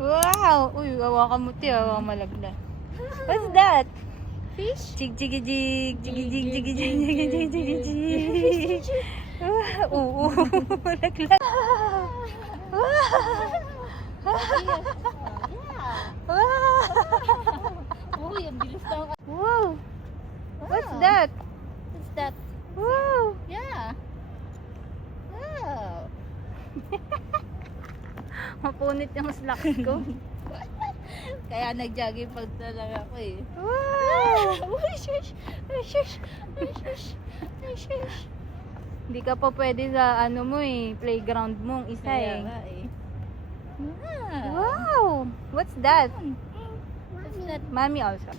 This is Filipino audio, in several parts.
Wow! Uy, hawakan mo tiyo, hawakan malaglag. What's that? Fish? Jig, jig, jig, jig, jig, jig, jig, jig, jig, jig, jig. Oo, malaglag. Uy, ang bilis na ako. Wow! What's that? What's that? Wow! Yeah. Wow. Mapunit yung slacks ko. Kaya nag-jogging pag talaga ako eh. Wow! Uy, shush! Uy, shush! Uy, shush! Uy, shush! Hindi ka pa pwede sa ano mo eh, playground mong isa Kaya eh. nga eh. Wow! What's that? What's that? Mommy also.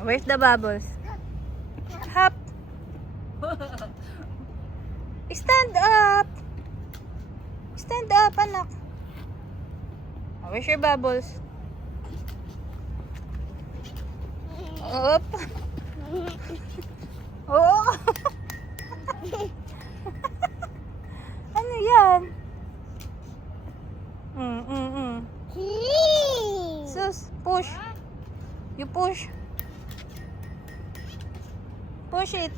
Where's the bubbles? Hop! Stand up! Stand up, anak. Where's your bubbles? Up! Oh! Ano yan? Sus, push. You push. Push it.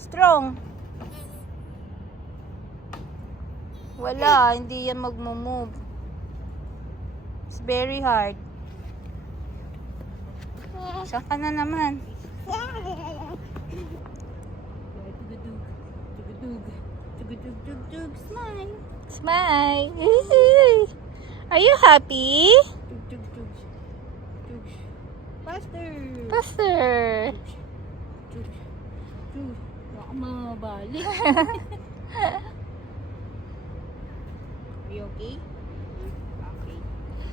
Strong. Wala, hindi yan magmo-move. It's very hard. Saan ka na naman? Tugudug, smile. Smile. Are you happy? Tug. Faster. Faster. Tug. Baka mabali. Are you okay? Okay.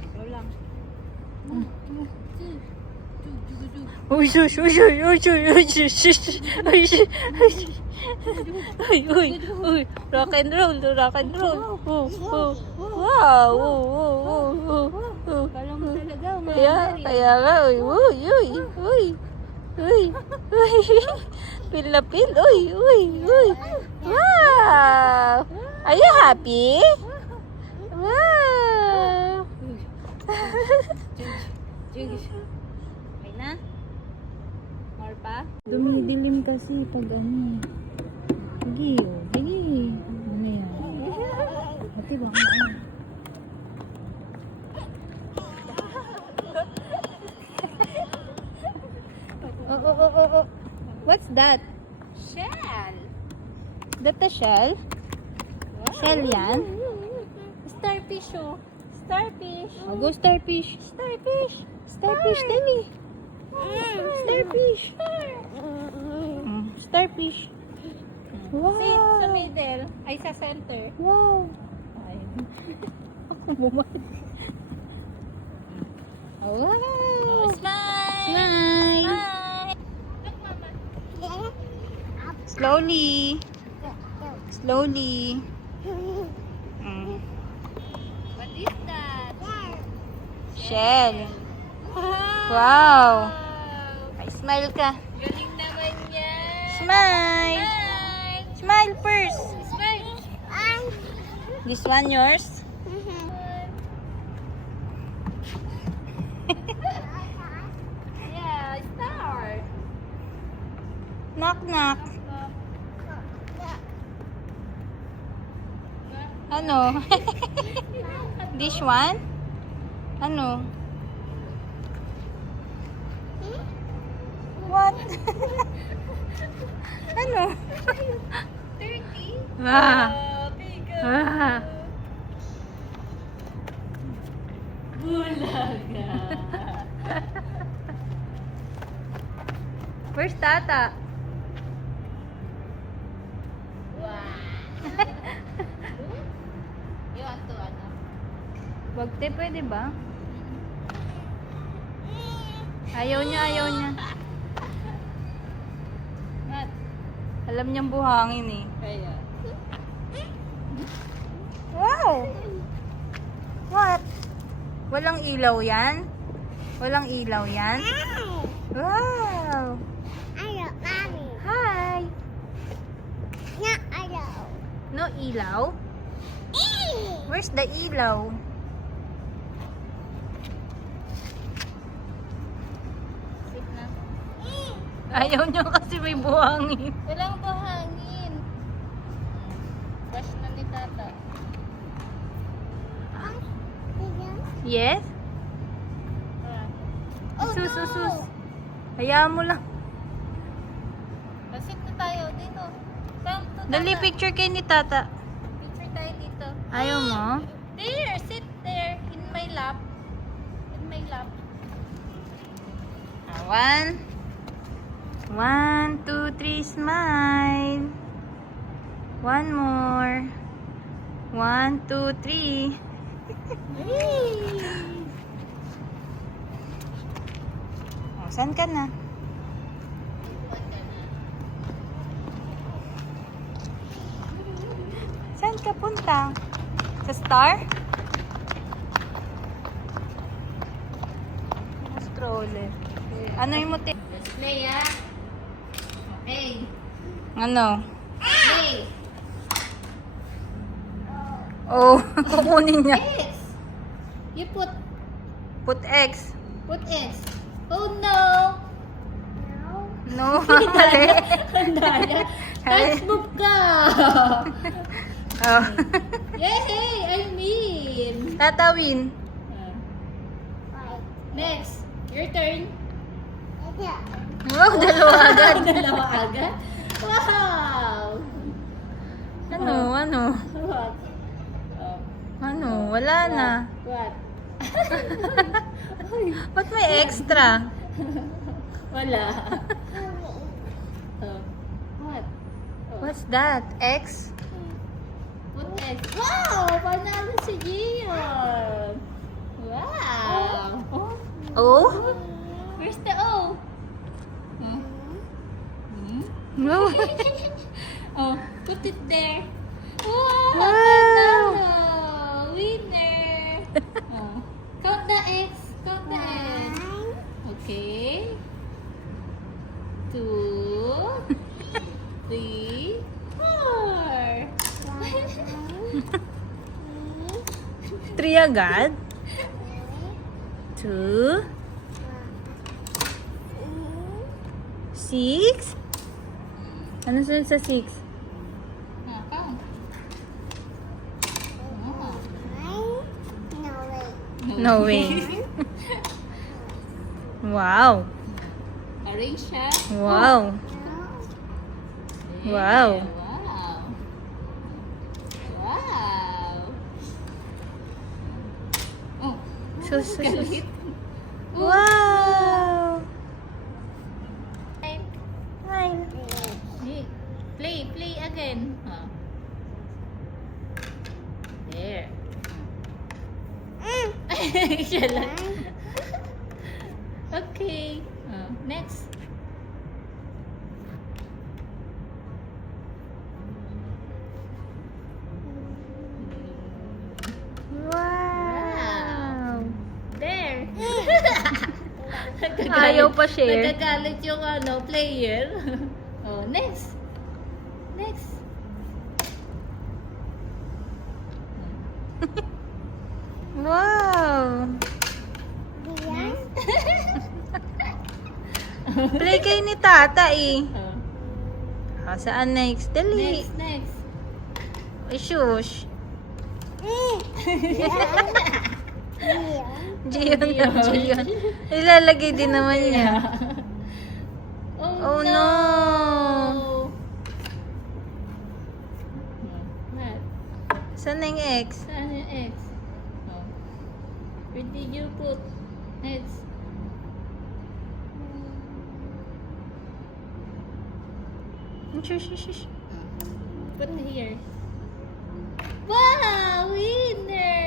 Ikaw lang. Uy, shush, uy, uy, uy, uy, uy, shush, shush, uy, shush, uy, uy, uy, rock and roll, rock and roll. Wow, Kala mo talaga, Kaya nga, uy, uy, uy, uy, uy, uy, pil na pil, uy. Wow! Are you happy? Wow! Okay na? More pa? Dumidilim kasi pag ano. Sige. Ano yan? Ate, baka ano? Oh. What's that? Shell! That a shell? Shell yan? Starfish oh. Starfish. Oh, go starfish. Starfish, dali. Starfish. Starfish. Wow. Sa middle. Ay, sa center. Wow. Ay. Wow. Smile! Smile. Smile! Look, mama. Slowly. What is that? Shell. Wow. Ay, smile ka. Galing naman yan. Smile. Smile! Smile first. Smile! This one yours? Yeah, star. Knock, knock. Ano? This one? Ano? What? Ano? 30? Ah. Bigo. Ah. Bulaga. Where's Tata? Wow. You want to ano? Wag te, pwede ba? Ayaw niya. What? Alam niyang buhangin eh. Kaya. Wow! What? Walang ilaw yan? Walang ilaw yan? Wow! Hello, Mommy. Hi! ilaw? Where's the ilaw? Sit na. Ayaw niyo kasi may buhangin. Walang bahangin. Wash na ni Tata. Yes? Sus. Hayaan mo lang. Sit na tayo dito. Come to Tata. Dali, picture kayo ni Tata. Picture tayo dito. Ayaw mo? There, sit there. In my lap. In my lap. One, two, three, smile. One more. 1, 2, 3. Oh, saan ka na? Saan ka punta? Sa star? Stroller. Ano yung motif? Let's play, ah. Okay. Ano? Play. Oh, kukunin niya. X. You put X. X. Oh no. No, mali. Andaya. Textbook ka. Oh. Yay! I mean. Tatawin. Next. Your turn. Oh, dalawa agad. Dalawa agad. Wow. Ano? What? Ano? Wala na. What? Ba't may extra? Wala. What? What's that? X? Put X. Wow! Panalo si Gian. Wow. O? Where's the O? No. Oh, put it there. Wow! Wow. Panalo! Winner! Oh. Count the X. Count the X. Okay. 2, 3, 4. 3 agad? 2 6 Ano sunod sa 6? Count. No way. Wow. Arrange siya. Wow. Yeah, Wow. Wow. Wow. Oh. Sus. Galit. Wow. Time. Play again. Oh. There. Siya lang. Okay. Oh, next. Wow. There. Ayaw pa share. Nagagalit yung player. Oh, next. Next. Wow. Play kayo ni Tata eh. Oh, Saan next? Dali. next. Ay, shush. Gion na, Gion. Ilalagay din naman niya. Oh, no. What? Saan na yung X? Saan yung X? Oh. Where did you put X? Shush, shush, shush. Put here. Wow! Winner!